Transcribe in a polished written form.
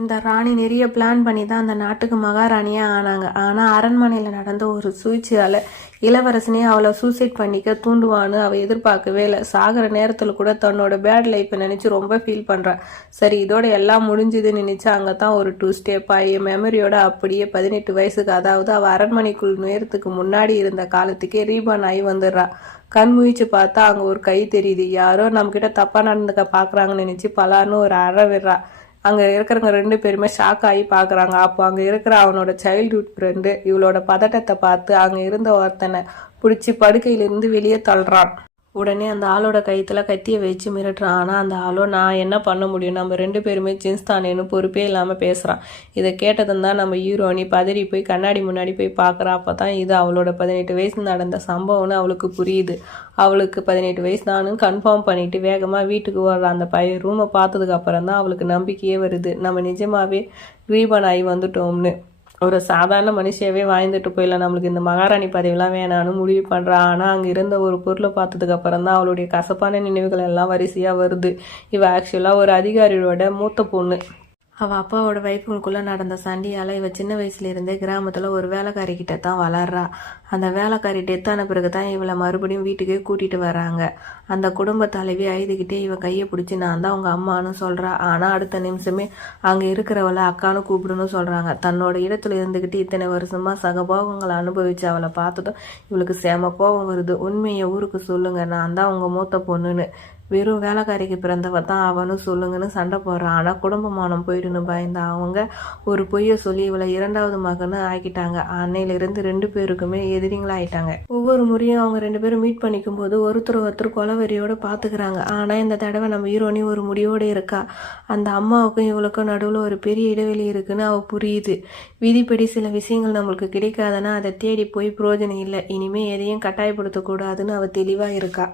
இந்த ராணி நிறைய பிளான் பண்ணி தான் அந்த நாட்டுக்கு மகாராணியாக ஆனாங்க. ஆனால் அரண்மனையில் நடந்த ஒரு சூழ்ச்சியால் இளவரசனே அவளை சூசைட் பண்ணிக்க தூண்டுவான்னு அவள் எதிர்பார்க்கவே இல்லை. சாகிற நேரத்தில் கூட தன்னோட பேட் லைஃப்பை நினச்சி ரொம்ப ஃபீல் பண்ணுறான். சரி, இதோட எல்லாம் முடிஞ்சுதுன்னு நினச்சி அங்கே தான் ஒரு 2 ஸ்டெப் ஆகி மெமரியோட அப்படியே 18 வயசுக்கு, அதாவது அவள் அரண்மனைக்குள் நேரத்துக்கு முன்னாடி இருந்த காலத்துக்கே ரீபான் ஆகி வந்துடுறா. கண் முழிச்சு பார்த்தா அங்கே ஒரு கை தெரியுது. யாரோ நம்மக்கிட்ட தப்பாக நடந்துக்க பார்க்குறாங்கன்னு நினச்சி பலான்னு ஒரு அற விடுறா. அங்கே இருக்கிறவங்க 2 பேருமே ஷாக் ஆகி பார்க்குறாங்க. அப்போ அங்கே இருக்கிற அவனோட சைல்ட்ஹுட் ஃப்ரெண்டு இவளோட பதட்டத்தை பார்த்து அங்கே இருந்த ஒருத்தனை பிடிச்சி படுக்கையிலிருந்து வெளியே தள்ளுறான். உடனே அந்த ஆளோட கைத்தில் கத்தியை வச்சு மிரட்டுறான். ஆனால் அந்த ஆளோ நான் என்ன பண்ண முடியும், நம்ம 2 பேருமே ஜின்ஸ் தானேன்னு பொறுப்பே இல்லாமல் பேசுகிறான். இதை கேட்டதும் தான் நம்ம ஹீரோனி பதறி போய் கண்ணாடி முன்னாடி போய் பார்க்குறா. அப்போ தான் இது அவளோட 18 வயசு நடந்த சம்பவம்னு அவளுக்கு புரியுது. அவளுக்கு 18 வயசு தானு கன்ஃபார்ம் பண்ணிட்டு வேகமாக வீட்டுக்கு வர்ற அந்த பையன் ரூமை பார்த்ததுக்கு அப்புறம் தான் அவளுக்கு நம்பிக்கையே வருது, நம்ம நிஜமாவே ரீபன் ஆகி வந்துட்டோம்னு. ஒரு சாதாரண மனுஷியாவே வாழ்ந்துட்டு போயிடலாம், நம்மளுக்கு இந்த மகாராணி பதவியெல்லாம் வேணான்னு முடிவு பண்ணுறா. ஆனால் அங்கே இருந்த ஒரு பொருளை பார்த்ததுக்கு அப்புறம் தான் அவளுடைய கசப்பான நினைவுகள் எல்லாம் வரிசையாக வருது. இவ ஆக்சுவலாக ஒரு அதிகாரியோட மூத்த பொண்ணு. அவள் அப்பாவோட வைஃபுங்களுக்குள்ளே நடந்த சண்டையால் இவள் சின்ன வயசுலேருந்தே கிராமத்தில் ஒரு வேலைக்காரிக்கிட்ட தான் வளர்றா. அந்த வேலைக்காரி டெத்தான பிறகு தான் இவளை மறுபடியும் வீட்டுக்கே கூட்டிகிட்டு வராங்க. அந்த குடும்ப தலைவி அழுதுகிட்டே இவன் கையை பிடிச்சி நான் தான் உங்கள் அம்மானு சொல்கிறா. ஆனால் அடுத்த நிமிஷமே அங்கே இருக்கிறவளை அக்கானு கூப்பிடுன்னு சொல்கிறாங்க. தன்னோட இடத்துல இருந்துக்கிட்டு இத்தனை வருஷமாக சகபோகங்களை அனுபவிச்சு அவளை பார்த்ததும் இவளுக்கு செம கோபம் வருது. உண்மையை ஊருக்கு சொல்லுங்க, நான் தான் உங்கள் மூத்த பொண்ணுன்னு. வெறும் வேலைக்காரிக்கு பிறந்தவ தான் அவனும் சொல்லுங்கன்னு சண்டை போடுறான். ஆனால் குடும்பமானம் போயிடுன்னு பயந்த அவங்க ஒரு பொய்யை சொல்லி இவளை 2வது மகன்னு ஆக்கிட்டாங்க. அன்னையிலிருந்து 2 பேருக்குமே எதிரிங்களா ஆயிட்டாங்க. ஒவ்வொரு முறையும் அவங்க 2 பேரும் மீட் பண்ணிக்கும் போது ஒருத்தர் கொலவெறியோட பார்த்துக்கிறாங்க. ஆனால் இந்த தடவை நம்ம ஹீரோனி ஒரு முடிவோடு இருக்கா. அந்த அம்மாவுக்கும் இவளுக்கும் நடுவில் ஒரு பெரிய இடைவெளி இருக்குன்னு அவள் புரியுது. விதிப்படி சில விஷயங்கள் நம்மளுக்கு கிடைக்காதுன்னா அதை தேடி போய் பிரயோஜனம் இல்லை. இனிமேல் எதையும் கட்டாயப்படுத்தக்கூடாதுன்னு அவள் தெளிவாக இருக்கா.